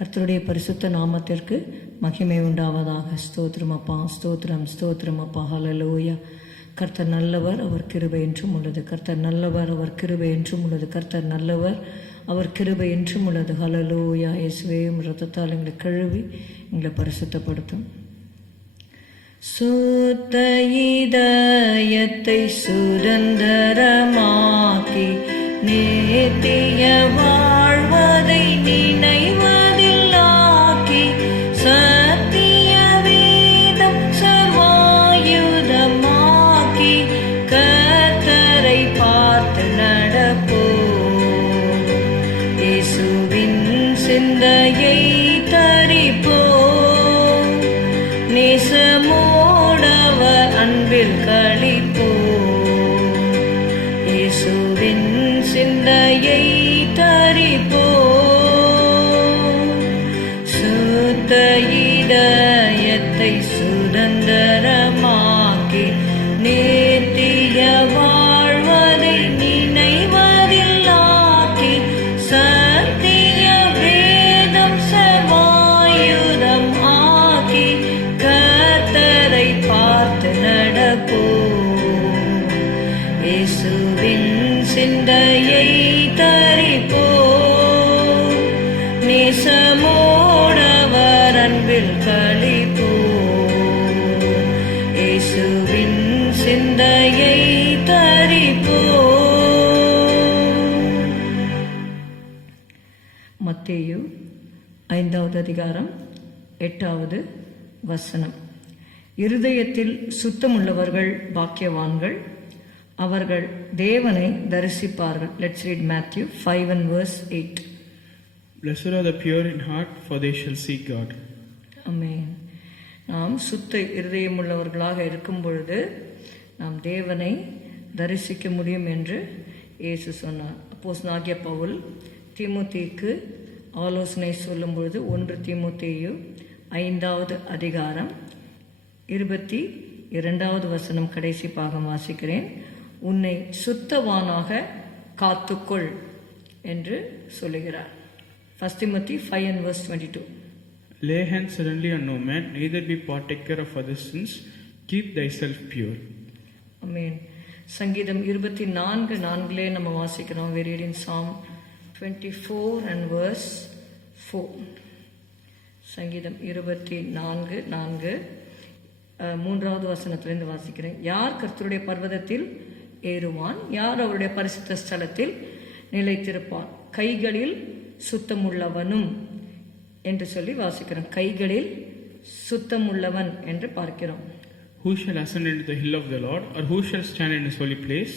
கர்த்தருடைய பரிசுத்த நாமத்திற்கு மகிமை உண்டாவதாக. ஸ்தோத்திரம் அப்பா ஸ்தோத்திரம் ஸ்தோத்திரம் அப்பா ஹலலோயா கர்த்தர் நல்லவர் அவர் கிருபை என்றும் உள்ளது. கர்த்தர் நல்லவர் அவர் கிருபை என்றும் உள்ளது. கர்த்தர் நல்லவர் அவர் கிருபை என்றும் உள்ளது. ஹலலோயா இயேசுவே ரத்தத்தால் எங்களை கழுவி எங்களை பரிசுத்தப்படுத்தும். சுத்த இதயத்தை சுதந்திரமாக்கி நேத்தியவா சுதந்திரம் மத்தேயு ஐந்தாவது அதிகாரம் எட்டாவது வசனம் இருதயத்தில் சுத்தமுள்ளவர்கள் பாக்கியவான்கள் அவர்கள் தேவனை தரிசிப்பார்கள் let's read Matthew five and verse eight Blessed are the pure in heart, for they shall see God. அமேன் நாம் சுத்த இருதயமுள்ளவர்களாக இருக்கும் பொழுது நாம் தேவனை தரிசிக்க முடியும் என்று இயேசு சொன்னார் அப்போஸ் நாகிய பவுல் தீமுத்திக்கு ஆலோசனை சொல்லும் பொழுது ஒன்று தீமுத்தேயு ஐந்தாவது அதிகாரம் இருபத்தி இரண்டாவது வசனம் கடைசி பாகம் வாசிக்கிறேன். உன்னை சுத்தவானாக காத்துக்கொள் என்று சொல்லுகிறார். First Timothy five and verse twenty two Lay hands suddenly on no man, neither be partaker of others' sins. Keep thyself pure. அமேன் சங்கீதம் இருபத்தி நான்கு நான்கிலே நம்ம வாசிக்கிறோம். In psalm 24 and verse 4 சங்கீதம் இருபத்தி நான்கு நான்கு. மூன்றாவது வசனத்திலிருந்து வாசிக்கிறேன். யார் கர்த்தருடைய பர்வதத்தில் ஏறுவான்? யார் அவருடைய பரிசுத்த ஸ்தலத்தில் நிலைத்திருப்பான்? கைகளில் சுத்தமுள்ளவனும் என்று சொல்லி வாசிக்கிறோம். கைகளில் சுத்தமுள்ளவன் என்று பார்க்கிறோம். Who shall ascend into the hill of the Lord, or who shall stand in his holy place?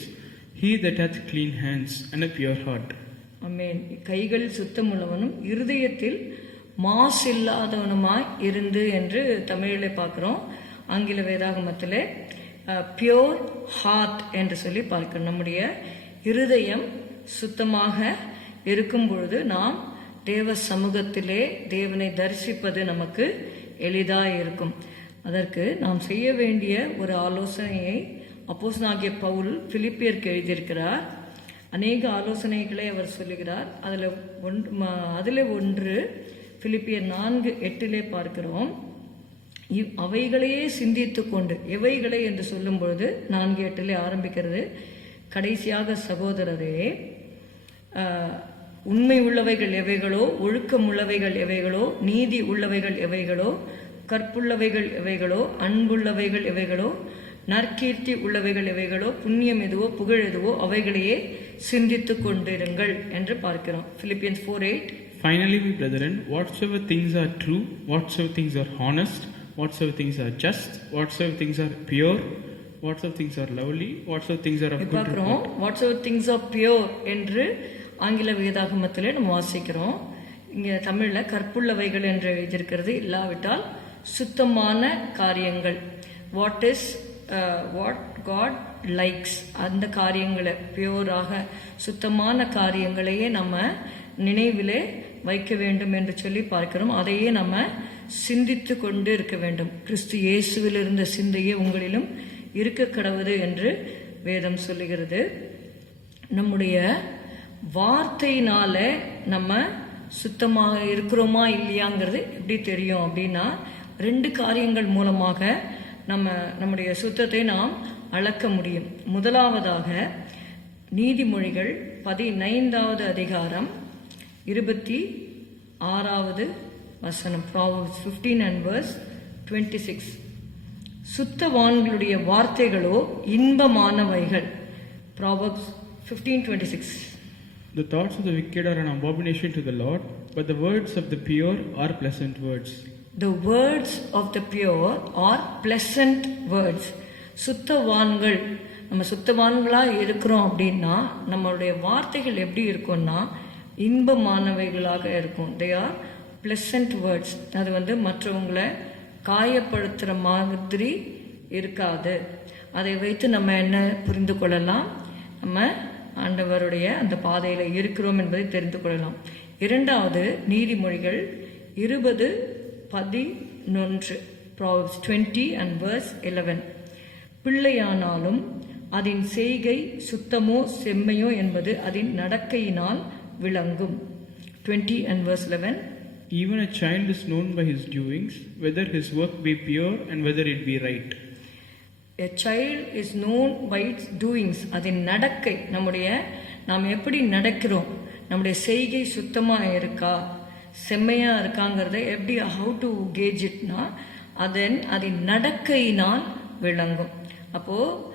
He that hath clean hands and a pure heart. அமேன் கைகளில் சுத்தமுள்ளவனும் இருதயத்தில் மாசில்லாதவனுமாய் இருந்து என்று தமிழில் பார்க்குறோம். ஆங்கில வேதாகமத்திலே பியோர் ஹார்ட் என்று சொல்லி பார்க்கிறோம். நம்முடைய இருதயம் சுத்தமாக இருக்கும் பொழுது நாம் தேவ சமூகத்திலே தேவனை தரிசிப்பது நமக்கு எளிதாக இருக்கும். அதற்கு நாம் செய்ய வேண்டிய ஒரு ஆலோசனையை அப்போஸ் ஆகிய பவுல் பிலிப்பியருக்கு எழுதியிருக்கிறார். அநேக ஆலோசனைகளை அவர் சொல்லுகிறார். அதில் ஒன்று அதில் ஒன்று பிலிப்பியர் நான்கு எட்டிலே பார்க்கிறோம். இவ் அவைகளையே சிந்தித்து கொண்டு எவைகளை என்று சொல்லும் பொழுது நான்கு எட்டிலே ஆரம்பிக்கிறது. கடைசியாக சகோதரரே உண்மை உள்ளவைகள் எவைகளோ ஒழுக்கம் உள்ளவைகள் எவைகளோ நீதி உள்ளவைகள் எவைகளோ கற்புள்ளவைகள் எவைகளோ அன்புள்ளவைகள் எவைகளோ நற்கீர்த்தி உள்ளவைகள் எவைகளோ புண்ணியம் எதுவோ புகழ் எதுவோ அவைகளையே சிந்தித்துக் கொண்டிருங்கள் என்று பார்க்கிறோம் Philippians four eight Finally, my brethren, whatsoever things are true, whatsoever things are honest, whatsoever things are just, whatsoever things are pure, whatsoever things are lovely, whatsoever things are of good பார்க்கிறோம் report. Whatsoever things of pure என்று ஆங்கில வேதாகமத்திலே நம்ம வாசிக்கிறோம் இங்க தமிழ்ல கற்புள்ளவைகள் என்று எழுதியிருக்கிறது இல்லாவிட்டால் சுத்தமான காரியங்கள் what is what God likes அந்த காரியங்களை பியோராக சுத்தமான காரியங்களையே நம்ம நினைவிலே வைக்க வேண்டும் என்று சொல்லி பார்க்கிறோம். அதையே நம்ம சிந்தித்து கொண்டு இருக்க வேண்டும். கிறிஸ்து இயேசுவில் இருந்த சிந்தையே உங்களிலும் இருக்க கடவுது என்று வேதம் சொல்லுகிறது. நம்முடைய வார்த்தையினால நம்ம சுத்தமாக இருக்கிறோமா இல்லையாங்கிறது எப்படி தெரியும் அப்படின்னா ரெண்டு காரியங்கள் மூலமாக நம்ம நம்முடைய சுத்தத்தை நாம் அளக்க முடியும். முதலாவதாக நீதிமொழிகள் பதினைந்தாவது அதிகாரம் இருபத்தி ஆறாவது வசனம் Proverbs fifteen and verse twenty six சுத்தவான்களுடைய வார்த்தைகளோ இன்பமானவைகள். Proverbs fifteen twenty six The thoughts of the wicked are an abomination to the Lord, but the words of the pure are pleasant words. The words of the pure are pleasant words சுத்தவான்கள். நம்ம சுத்தவான்களாக இருக்கிறோம் அப்படின்னா நம்மளுடைய வார்த்தைகள் எப்படி இருக்கும்னா இன்பமானவைகளாக இருக்கும். They are pleasant words அது வந்து மற்றவங்களை காயப்படுத்துகிற மாதிரி இருக்காது. அதை வைத்து நம்ம என்ன புரிந்து கொள்ளலாம்? நம்ம ஆண்டவருடைய அந்த பாதையில் இருக்கிறோம் என்பதை தெரிந்து கொள்ளலாம். இரண்டாவது நீதிமொழிகள் இருபது பதினொன்று Proverbs twenty and verse eleven பிள்ளையானாலும் அதன் செய்கை சுத்தமோ செம்மையோ என்பது அதன் நடக்கையினால் விளங்கும். Twenty and verse eleven Even a child is known by his doings, whether his work be pure and whether it be right. A child is known by its doings அதன் நடக்கை. நம்முடைய நாம் எப்படி நடக்கிறோம்? நம்முடைய செய்கை சுத்தமாக இருக்கா? செம்மையாக இருக்காங்கிறத எப்படி ஹவு டு கேஜ் இட்னா அதன் அதன் நடக்கையினால் விளங்கும். அப்போது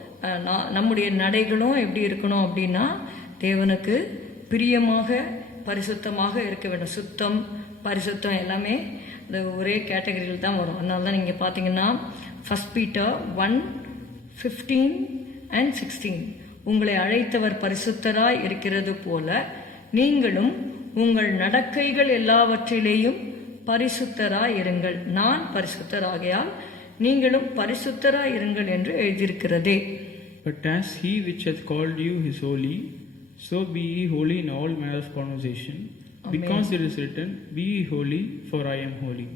நம்முடைய நடைகளும் எப்படி இருக்கணும் அப்படின்னா தேவனுக்கு பிரியமாக பரிசுத்தமாக இருக்க வேண்டும். சுத்தம் பரிசுத்தம் எல்லாமே இந்த ஒரே கேட்டகரியில் தான் வரும். அதனால தான் நீங்கள் பார்த்தீங்கன்னா first Peter one fifteen and sixteen உங்களை அழைத்தவர் பரிசுத்தராய் இருக்கிறது போல நீங்களும் உங்கள் நடக்கைகள் எல்லாவற்றிலேயும் பரிசுத்தராய் இருங்கள் நான் பரிசுத்தராகையால் நீங்களும் பரிசுத்தராய் இருங்கள் என்று எழுதியிருக்கிறதே. But as he which hath called you is holy, so be ye holy in all manner of conversation, because it is written, Be ye holy, for I am holy.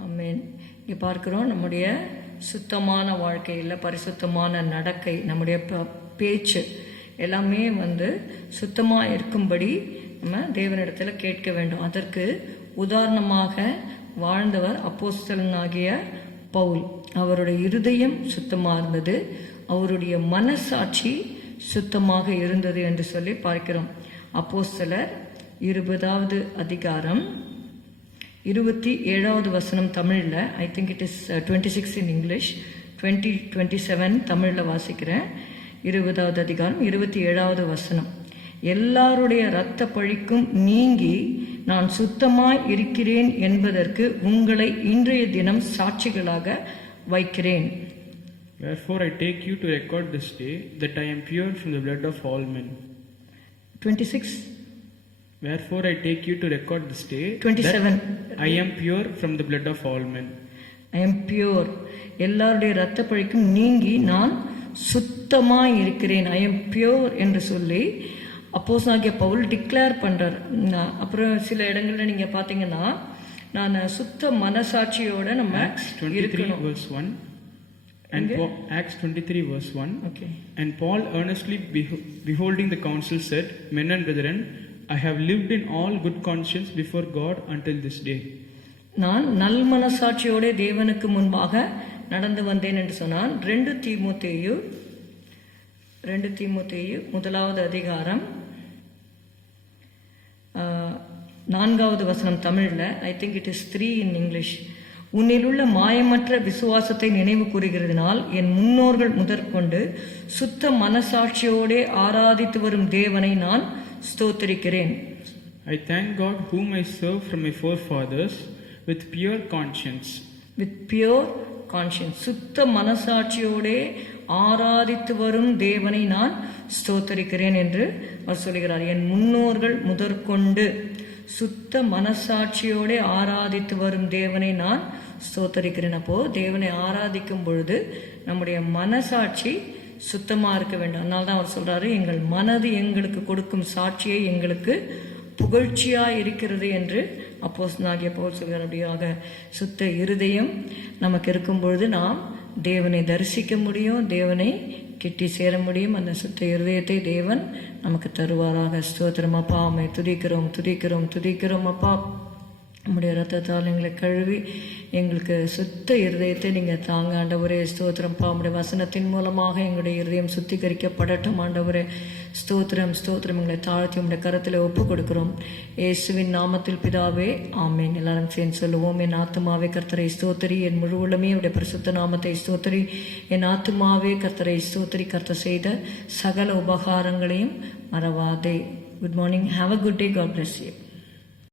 ஆமென் இங்கே பார்க்கிறோம் நம்முடைய சுத்தமான வாழ்க்கையில் பரிசுத்தமான நடக்கை நம்முடைய ப- பேச்சு எல்லாமே வந்து சுத்தமாக இருக்கும்படி நம்ம தேவனிடத்தில் கேட்க வேண்டும். அதற்கு உதாரணமாக வாழ்ந்தவர் அப்போஸ்தலனாகிய பவுல். அவருடைய இருதயம் சுத்தமாக இருந்தது. அவருடைய மனசாட்சி சுத்தமாக இருந்தது என்று சொல்லி பார்க்கிறோம். அப்போஸ்தலர் இருபதாவது அதிகாரம் இருபத்தி ஏழாவது வசனம் தமிழில் I think it is twenty six in English twenty twenty seven தமிழில் வாசிக்கிறேன். இருபதாவது அதிகாரம் இருபத்தி ஏழாவது வசனம். எல்லாருடைய இரத்த பழிக்கும் நீங்கி நான் சுத்தமாய் இருக்கிறேன் என்பதற்கு உங்களை இன்றைய தினம் சாட்சிகளாக வைக்கிறேன் Wherefore I take you to record this day that I am pure from the blood of all men. Wherefore I take you to record this day twenty that seven I am pure from the blood of all men. I am pure எல்லாருடைய இரத்த பழிக்கும் நீங்கி நான் சுத்தமாய் இருக்கிறேன் ஐ am pure என்று சொல்லி அப்போஸ் ஆகிய பவுல் டிக்ளேர் பண்றார் நான் அப்புறம் சில இடங்கள்ல நீங்க பாத்தீங்கன்னா நான் சுத்த மனசாட்சியோட நம்ம Acts 23 இருக்கணும் 1 and Okay. Acts 23 verse 1 okay and Paul earnestly beho- beholding the council said men and brethren I have lived in all good conscience before God until this day நான் நல் மனசாட்சியோட தேவனுக்கு முன்பாக நடந்து வந்தேன் என்று சொன்னான் ரெண்டு தீமோத்தேயு ரெண்டு தீமோத்தேயு முதலாவது அதிகாரம் நான்காவது வசனம் தமிழில் I think it is three in English உன்னிலுள்ள மாயமற்ற விசுவாசத்தை நினைவு கூறுகிறதினால் என் முன்னோர்கள் முதற்கொண்டு சுத்த மனசாட்சியோடே ஆராதித்து வரும் தேவனை நான் ஸ்தோத்திரிக்கிறேன். I thank God whom I serve from my forefathers with pure conscience. With pure conscience சுத்த மனசாட்சியோடே ஆராதித்து வரும் தேவனை நான் ஸ்தோத்தரிக்கிறேன் என்று அவர் சொல்கிறார் என் முன்னோர்கள் முதற்கொண்டு சுத்த மனசாட்சியோடு ஆராதித்து வரும் தேவனை நான் ஸ்தோத்தரிக்கிறேன். அப்போ தேவனை ஆராதிக்கும் பொழுது நம்முடைய மனசாட்சி சுத்தமாக இருக்க வேண்டும். அதனால தான் அவர் சொல்றாரு எங்கள் மனது எங்களுக்கு கொடுக்கும் சாட்சியை எங்களுக்கு புகழ்ச்சியா இருக்கிறது என்று அப்போஸ் நாகிய போல் சொல்கிறார். அப்படியாக சுத்த இருதயம் நமக்கு இருக்கும் பொழுது நாம் தேவனை தரிசிக்க முடியும் தேவனை கிட்டி சேர முடியும். அந்த சுத்த இருதயத்தை தேவன் நமக்கு தருவாராக. ஸ்தோத்திரம் அப்பா அம்மை துதிக்கிறோம் துதிக்கிறோம் துதிக்கிறோம் அப்பா. உம்முடைய ரத்தத்தால் எங்களை கழுவி எங்களுக்கு சுத்த இருதயத்தை நீங்கள் தாங்க ஆண்டவரே. ஸ்தோத்திரம். பா உம்முடைய வசனத்தின் மூலமாக எங்களுடைய இருதயம் சுத்திகரிக்கப்படட்டும் ஆண்டவரே. ஸ்தோத்திரம் ஸ்தோத்திரம். எங்களை தாழ்த்தி உம்முடைய கரத்தில் ஒப்பு கொடுக்குறோம் இயேசுவின் நாமத்தில் பிதாவே ஆமேன். எல்லாரும் சேர்ந்து சொல்லுவோம் என் ஆத்துமாவே கர்த்தரை ஸ்தோத்திரி. என் முழு உள்ளமே உடைய பரிசுத்த நாமத்தை ஸ்தோத்திரி. என் ஆத்துமாவே கர்த்தரை ஸ்தோத்திரி. கர்த்தர் செய்த சகல உபகாரங்களையும் மறவாதே. Good morning have a good day God bless you